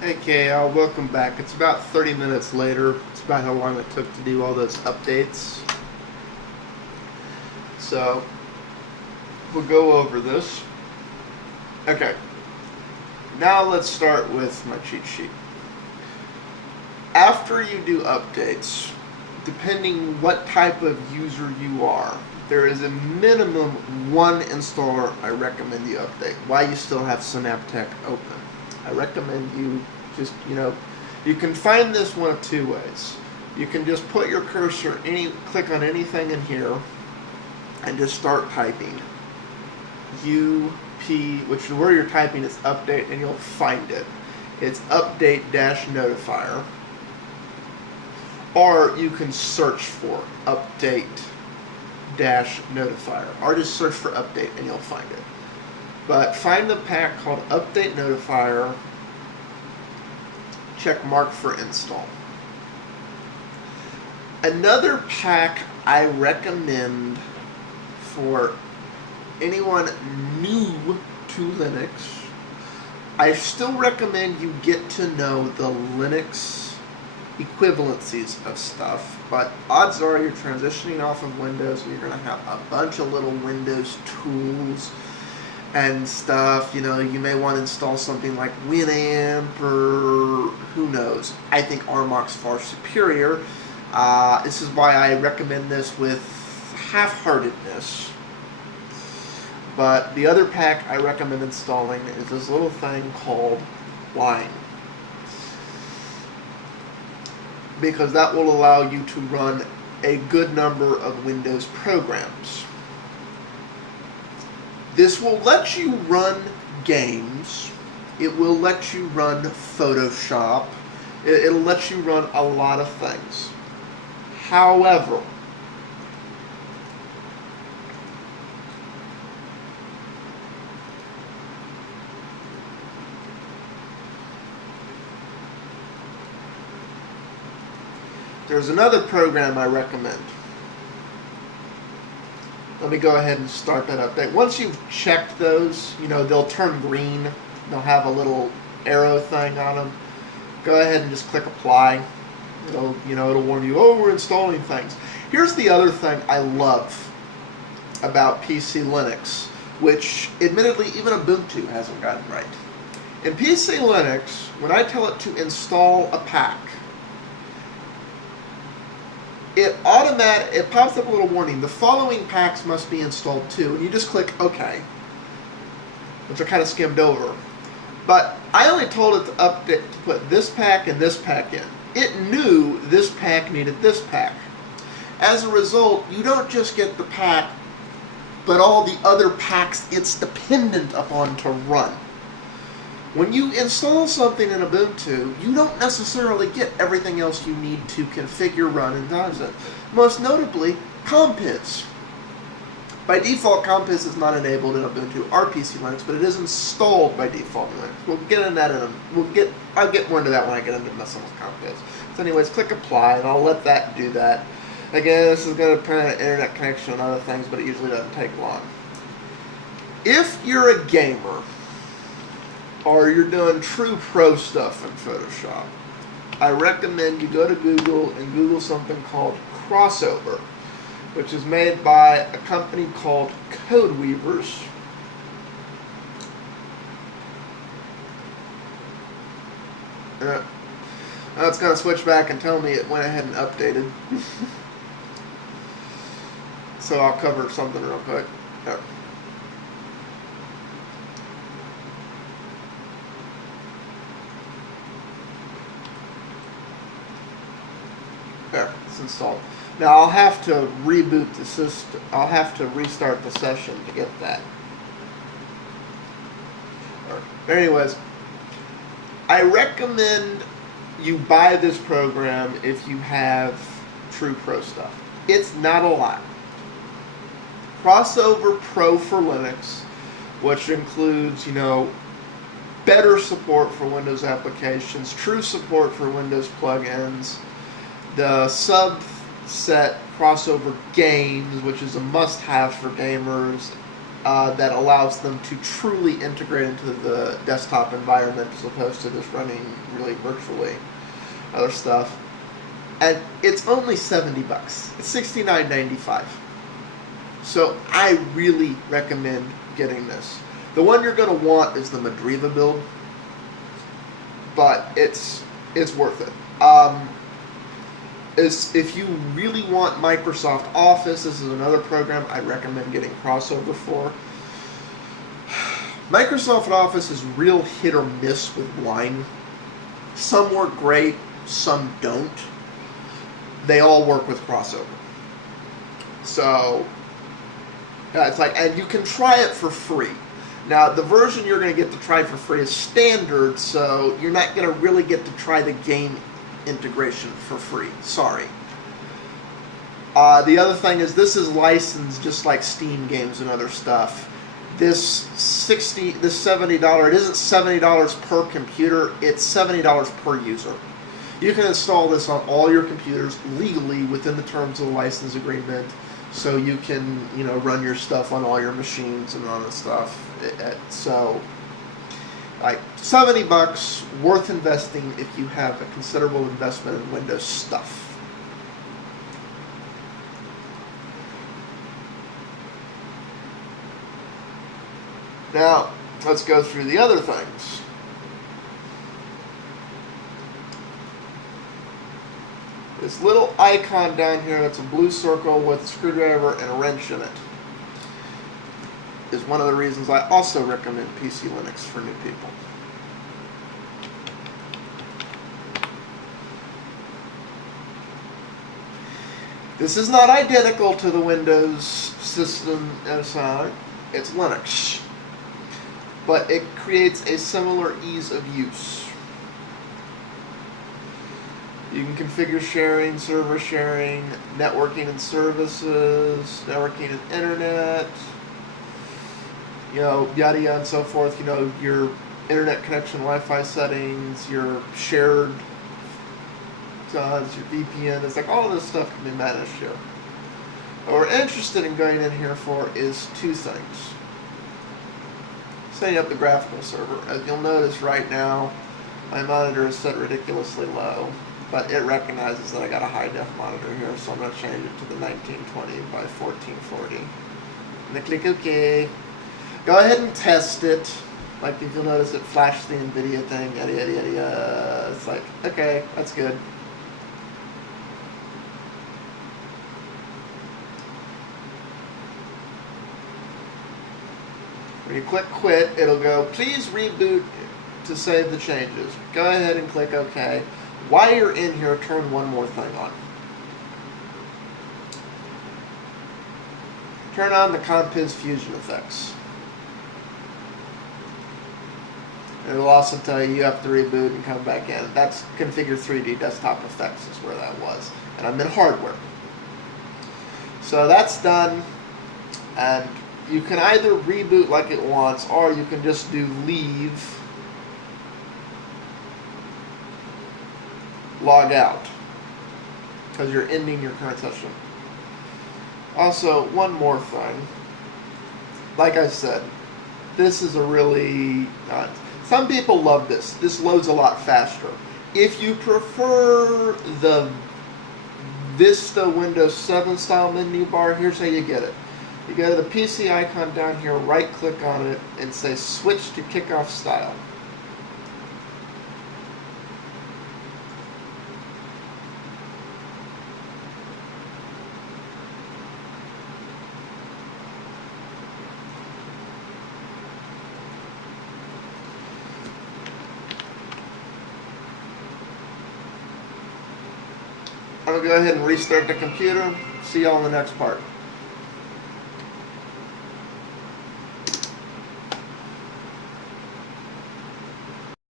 Hey Kay, welcome back. It's about 30 minutes later. It's about how long it took to do all those updates. So, we'll go over this. Okay, now let's start with my cheat sheet. After you do updates, depending what type of user you are, there is a minimum one installer I recommend you update while you still have Synaptech open. I recommend you you can find this one of two ways. You can just put your cursor, click on anything in here, and just start typing. Which is where you're typing is update, and you'll find it. It's Update-Notifier. Or you can search for Update-Notifier. Or just search for update and you'll find it. But find the pack called Update-Notifier. Check mark for install. Another pack I recommend for anyone new to Linux, I still recommend you get to know the Linux equivalencies of stuff, but odds are you're transitioning off of Windows and you're going to have a bunch of little Windows tools and stuff. You may want to install something like Winamp or who knows. I think Armoc's far superior. This is why I recommend this with half-heartedness. But the other pack I recommend installing is this little thing called WINE, because that will allow you to run a good number of Windows programs. This will let you run games. It will let you run Photoshop. It'll let you run a lot of things. However, there's another program I recommend. Let me go ahead and start that update. Once you've checked those, they'll turn green. They'll have a little arrow thing on them. Go ahead and just click apply. It'll warn you, oh, we're installing things. Here's the other thing I love about PC Linux, which admittedly even Ubuntu hasn't gotten right. In PC Linux, when I tell it to install a pack, it pops up a little warning. The following packs must be installed too, and you just click OK, which I kind of skimmed over. But I only told it to put this pack and this pack in. It knew this pack needed this pack. As a result, you don't just get the pack, but all the other packs it's dependent upon to run. When you install something in Ubuntu, you don't necessarily get everything else you need to configure, run, and does it. Most notably, Compiz. By default, Compiz is not enabled in Ubuntu or PC Linux, but it is installed by default in Linux. We'll get into that I'll get more into that when I get into messing with Compiz. So anyways, click apply, and I'll let that do that. Again, this is going to depend on internet connection and other things, but it usually doesn't take long. If you're a gamer, or you're doing true pro stuff in Photoshop, I recommend you go to Google and Google something called Crossover, which is made by a company called Codeweavers. Now it's going to switch back and tell me it went ahead and updated. So I'll cover something real quick. There. There, it's installed. Now I'll have to reboot the system. I'll have to restart the session to get that. Anyways, I recommend you buy this program if you have true pro stuff. It's not a lot. Crossover Pro for Linux, which includes, better support for Windows applications, true support for Windows plugins, the subset Crossover Games, which is a must-have for gamers, that allows them to truly integrate into the desktop environment as opposed to just running really virtually other stuff. And it's only $70. It's $69.95. So I really recommend getting this. The one you're going to want is the Madriva build, but it's worth it. If you really want Microsoft Office, this is another program I recommend getting crossover for. Microsoft Office is real hit or miss with Wine. Some work great, some don't. They all work with crossover. So, it's like, and you can try it for free. Now, the version you're going to get to try for free is standard, so you're not going to really get to try the game integration for free. Sorry. The other thing is this is licensed just like Steam games and other stuff. This $70, it isn't $70 per computer, it's $70 per user. You can install this on all your computers legally within the terms of the license agreement, so you can, run your stuff on all your machines and all this stuff. So, like $70, worth investing if you have a considerable investment in Windows stuff. Now, let's go through the other things. This little icon down here that's a blue circle with a screwdriver and a wrench in it is one of the reasons I also recommend PC Linux for new people. This is not identical to the Windows system inside. It's Linux. But it creates a similar ease of use. You can configure sharing, server sharing, networking and services, networking and internet, yada yada and so forth. Your internet connection, Wi-Fi settings, your shared your VPN. It's like all of this stuff can be managed here. What we're interested in going in here for is two things. Setting up the graphical server. As you'll notice right now, my monitor is set ridiculously low, but it recognizes that I got a high def monitor here, so I'm going to change it to the 1920 by 1440. And then click OK. Go ahead and test it. Like if you'll notice, it flashed the NVIDIA thing, yada yada yada yada. It's like, okay, that's good. When you click quit, it'll go, please reboot to save the changes. Go ahead and click OK. While you're in here, turn one more thing on. Turn on the Compiz Fusion effects. It'll also tell you have to reboot and come back in. That's Configure 3D Desktop Effects is where that was. And I'm in hardware. So that's done. And you can either reboot like it wants, or you can just do leave, log out, because you're ending your current session. Also, one more thing. Like I said, this is a really... some people love this. This loads a lot faster. If you prefer the Vista Windows 7 style menu bar, here's how you get it. You go to the PC icon down here, right click on it, and say switch to kickoff style. I'm going to go ahead and restart the computer. See y'all in the next part.